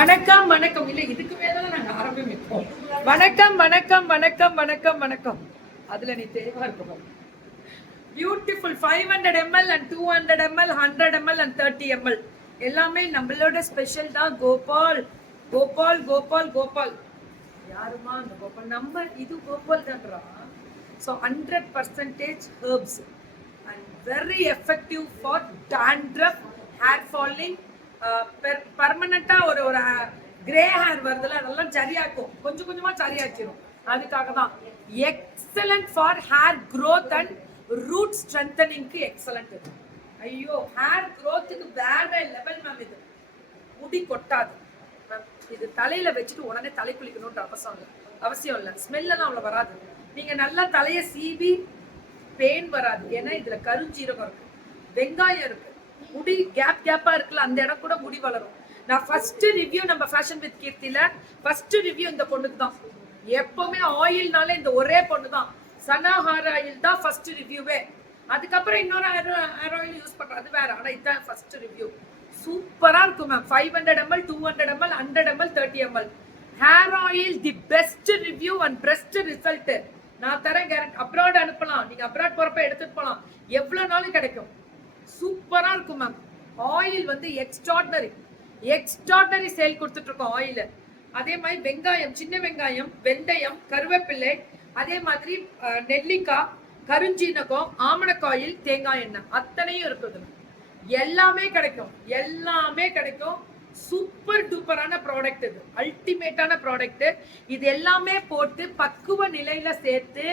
வணக்கம் வணக்கம். இல்ல இதுக்கு மேலதான் நாங்க ஆரம்பிப்போம். வணக்கம் வணக்கம் வணக்கம் வணக்கம் வணக்கம். அதுல நீ தெளிவா இருக்கும். Beautiful 500 ml and 200 ml 100 ml and 30 ml எல்லாமே நம்மளோட ஸ்பெஷல் தான். கோபால் கோபால் கோபால் கோபால் யாருமா அந்த கோபால்? நம்ம இது கோபால் தான்றா. So 100% herbs and very effective for dandruff, hair falling, பர்மனண்டா ஒரு ஒரு கிரே ஹேர் வருதுல அதெல்லாம் சரியாக்கும், கொஞ்சம் கொஞ்சமா சரியாக்கிடும். அதுக்காக தான் excellent for hair growth and root ஸ்ட்ரென்தனிங்க்கு எக்ஸலண்ட் இது. ஐயோ, ஹேர் க்ரோத்துக்கு வேற லெவல் மேம். இது முடி கொட்டாது மேம். இது தலையில வச்சுட்டு உடனே தலை குளிக்கணும்ன்ற அவசியம் இல்லை. ஸ்மெல்லாம் அவ்வளோ வராது. நீங்க நல்லா தலையை சீவி பெயின் வராது. ஏன்னா இதுல கருஞ்சீரகம் இருக்கு, வெங்காயம் இருக்கு, முடி கேப்பா இருக்குல்ல அந்த இடம் கூட முடி வளரும். நான் ஃபர்ஸ்ட் ரிவ்யூ நம்ம ஃபேஷன் வித் கீர்த்தில ஃபர்ஸ்ட் ரிவ்யூ இந்த பொண்ணுக்கு தான். எப்பவுமே ஆயில்னால இந்த ஒரே பொண்ணு தான். சனா ஹேர் ஆயில் தான் ஃபர்ஸ்ட் ரிவ்யூவே. அதுக்கப்புறம் இன்னொரு ஹேர் ஆயில் யூஸ் பண்றேன், அது வேற. ஆனா இதுதான் ஃபர்ஸ்ட் ரிவ்யூ. சூப்பரா இருக்கும் ma'am. 500 ml 200 ml 100 ml 30 ml hair oil the best review and best result நான் தரேன் கேரண்டி. அப்ராட் அனுப்பலாம், நீங்க அப்ராட் போறப்ப எடுத்துட்டு போலாம், எவ்வளவு நாளும் கிடைக்கும். சூப்பரா இருக்கும் மேம். ஆயில் வந்து எக்ஸ்ட்ராடனரி சேல் கொடுத்துட்டு இருக்கோம் ஆயில். அதே மாதிரி வெங்காயம், சின்ன வெங்காயம், வெந்தயம், கருவேப்பிள்ளை, அதே மாதிரி நெல்லிக்காய், கருஞ்சீனகம், ஆமணக்காயில், தேங்காய் எண்ணெய் அத்தனையும் இருக்குது. எல்லாமே கிடைக்கும். சூப்பர் டூப்பரான ப்ராடக்ட் இது. அல்டிமேட்டான ப்ராடக்ட் இது. எல்லாமே போட்டு பக்குவ நிலையில சேர்த்து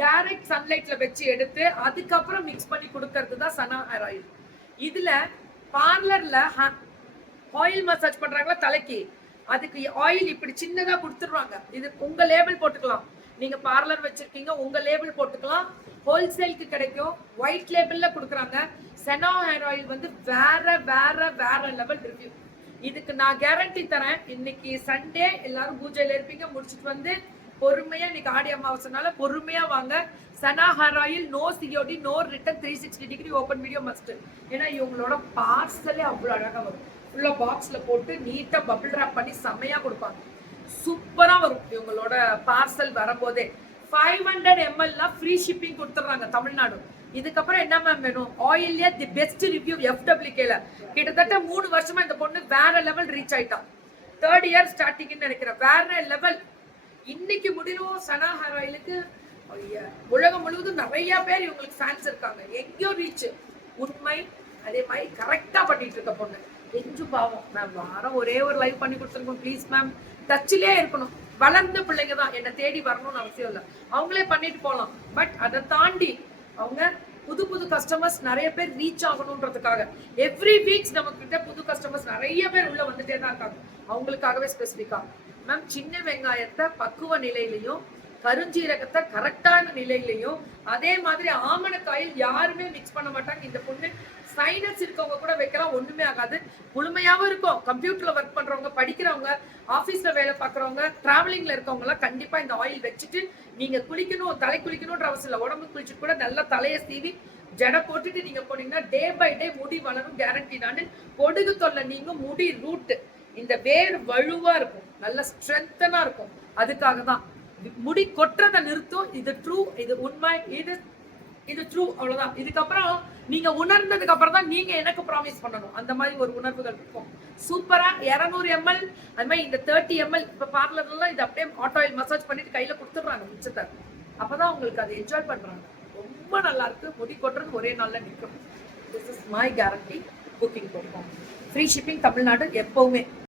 டைரக்ட் சன்லைட்ல வச்சு எடுத்து அதுக்கப்புறம் மிக்ஸ் பண்ணி கொடுக்கறது தான் சனா ஹேர் ஆயில். இதுல பார்லர்ல ஆயில் மசாஜ் பண்றாங்களா தலைக்கு, அதுக்கு ஆயில் இப்படி சின்னதா கொடுத்துருவாங்க. இது உங்க லேபிள் போட்டுக்கலாம். நீங்க பார்லர் வச்சிருக்கீங்க, உங்க லேபிள் போட்டுக்கலாம். ஹோல்சேலுக்கு கிடைக்கும். ஒயிட் லேபிள்ல கொடுக்குறாங்க. சனா ஹேர் ஆயில் வந்து வேற வேற வேற லெவல் ரிவ்யூ. இதுக்கு நான் கேரண்டி தரேன். இன்னைக்கு சண்டே, எல்லாரும் பூஜையில இருப்பீங்க, முடிச்சுட்டு வந்து பொறுமையா, இன்னைக்கு ஆடி அமாவாசைனால பொறுமையா வாங்க. Sana hair oil, no COD, no return, 360 degree open video must. ஏன்னா இவங்களோட பார்சலே அவ்வளோ அழகா வரும். ஃபுல்லா பாக்ஸ்ல போட்டு நீட்டா பபிள் ராப் பண்ணி செம்மையா கொடுப்பாங்க. சூப்பரா வரும் இவங்களோட பார்சல் வரும்போதே. 500 ml ஃப்ரீ ஷிப்பிங் கொடுத்துட்றாங்க தமிழ்நாடு. இதுக்கப்புறம் என்ன மேம் வேணும்? ஆயில்லே தி பெஸ்ட் ரிவ்யூ FWKல கிட்டத்தட்ட 3 வருஷமா இந்த பொண்ணு வேற லெவல் ரீச் ஆயிட்டான். 3rd இயர் ஸ்டார்டிங்னு நினைக்கிறேன். வேற லெவல். இன்னைக்கு முடியும் சனா ஹேர் ஆயிலுக்கு உலகம் முழுவதும் நிறைய பேர் இவங்களுக்கு ஃபேன்ஸ் இருக்காங்க. எங்கேயோ ரீச். உண்மை. அதே மாதிரி கரெக்டா பண்ணிட்டு இருக்க பொண்ணு. எஞ்சு பாவம் மேம், வாரம் ஒரே ஒரு லைவ் பண்ணி கொடுத்துருக்கோம். ப்ளீஸ் மேம், டச்சிலே இருக்கணும். வளர்ந்த பிள்ளைங்க தான், என்னை தேடி வரணும்னு அவசியம் இல்லை, அவங்களே பண்ணிட்டு போகலாம். பட் அதை தாண்டி அவங்க புது கஸ்டமர்ஸ் நிறைய பேர் ரீச் ஆகணுன்றதுக்காக எவ்ரி வீக்ஸ் நம்ம கிட்ட புது கஸ்டமர்ஸ் நிறைய பேர் உள்ள வந்துட்டே தான் இருக்காங்க. அவங்களுக்காகவே ஸ்பெசிஃபிக்கா மேம் சின்ன வெங்காயத்தை பக்குவ நிலையிலையும், கருஞ்சீரகத்தை கரெக்டான நிலையிலையும், அதே மாதிரி ஆமணக்காயில் யாருமே மிக்ஸ் பண்ண மாட்டாங்க. இந்த பொண்ணு சைனஸ் இருக்கவங்க கூட வைக்கலாம், ஒண்ணுமே ஆகாது. முழுமையாவும் இருக்கும். கம்ப்யூட்டர்ல ஒர்க் பண்றவங்க, படிக்கிறவங்க, ஆபீஸ்ல வேலை பார்க்கறவங்க, டிராவலிங்ல இருக்கவங்க எல்லாம் கண்டிப்பா இந்த ஆயில் வச்சுட்டு நீங்க குளிக்கணும், தலை குளிக்கணும்ன்ற அவசியம் இல்லை. உடம்பு குளிச்சுட்டு கூட நல்லா தலையை சீவி ஜடை போட்டுட்டு நீங்க போனீங்கன்னா டே பை டே முடி வளரும் கேரண்டி. நான் பொடுகு தொல்லை நீங்க, முடி ரூட், இந்த வேர் வலுவா இருக்கும், நல்ல ஸ்ட்ரென்த்தனா இருக்கும். அதுக்காக தான் முடி கொட்டுறதை நிறுத்தும். இது ட்ரூ, இது உண்மை, இது ட்ரூ. அவ்வளவுதான். இதுக்கப்புறம் நீங்க உணர்ந்ததுக்கு அப்புறம் தான் நீங்க எனக்கு ப்ராமிஸ் பண்ணணும். அந்த மாதிரி ஒரு உணர்வுகள் இருக்கும். சூப்பரா 200 ml அது மாதிரி இந்த 30 ml இப்ப பார்லர்லாம் இது அப்படியே ஹாட் ஆயில் மசாஜ் பண்ணிட்டு கையில கொடுத்துடுறாங்க மிச்சத்தை. அப்பதான் உங்களுக்கு அதை என்ஜாய் பண்றாங்க. ரொம்ப நல்லா இருக்கு. முடி கொட்டுறது ஒரே நாள்ல நிற்கும். This is my guarantee. Booking கொடுப்போம். ஃப்ரீ ஷிப்பிங் தமிழ்நாடு எப்பவுமே.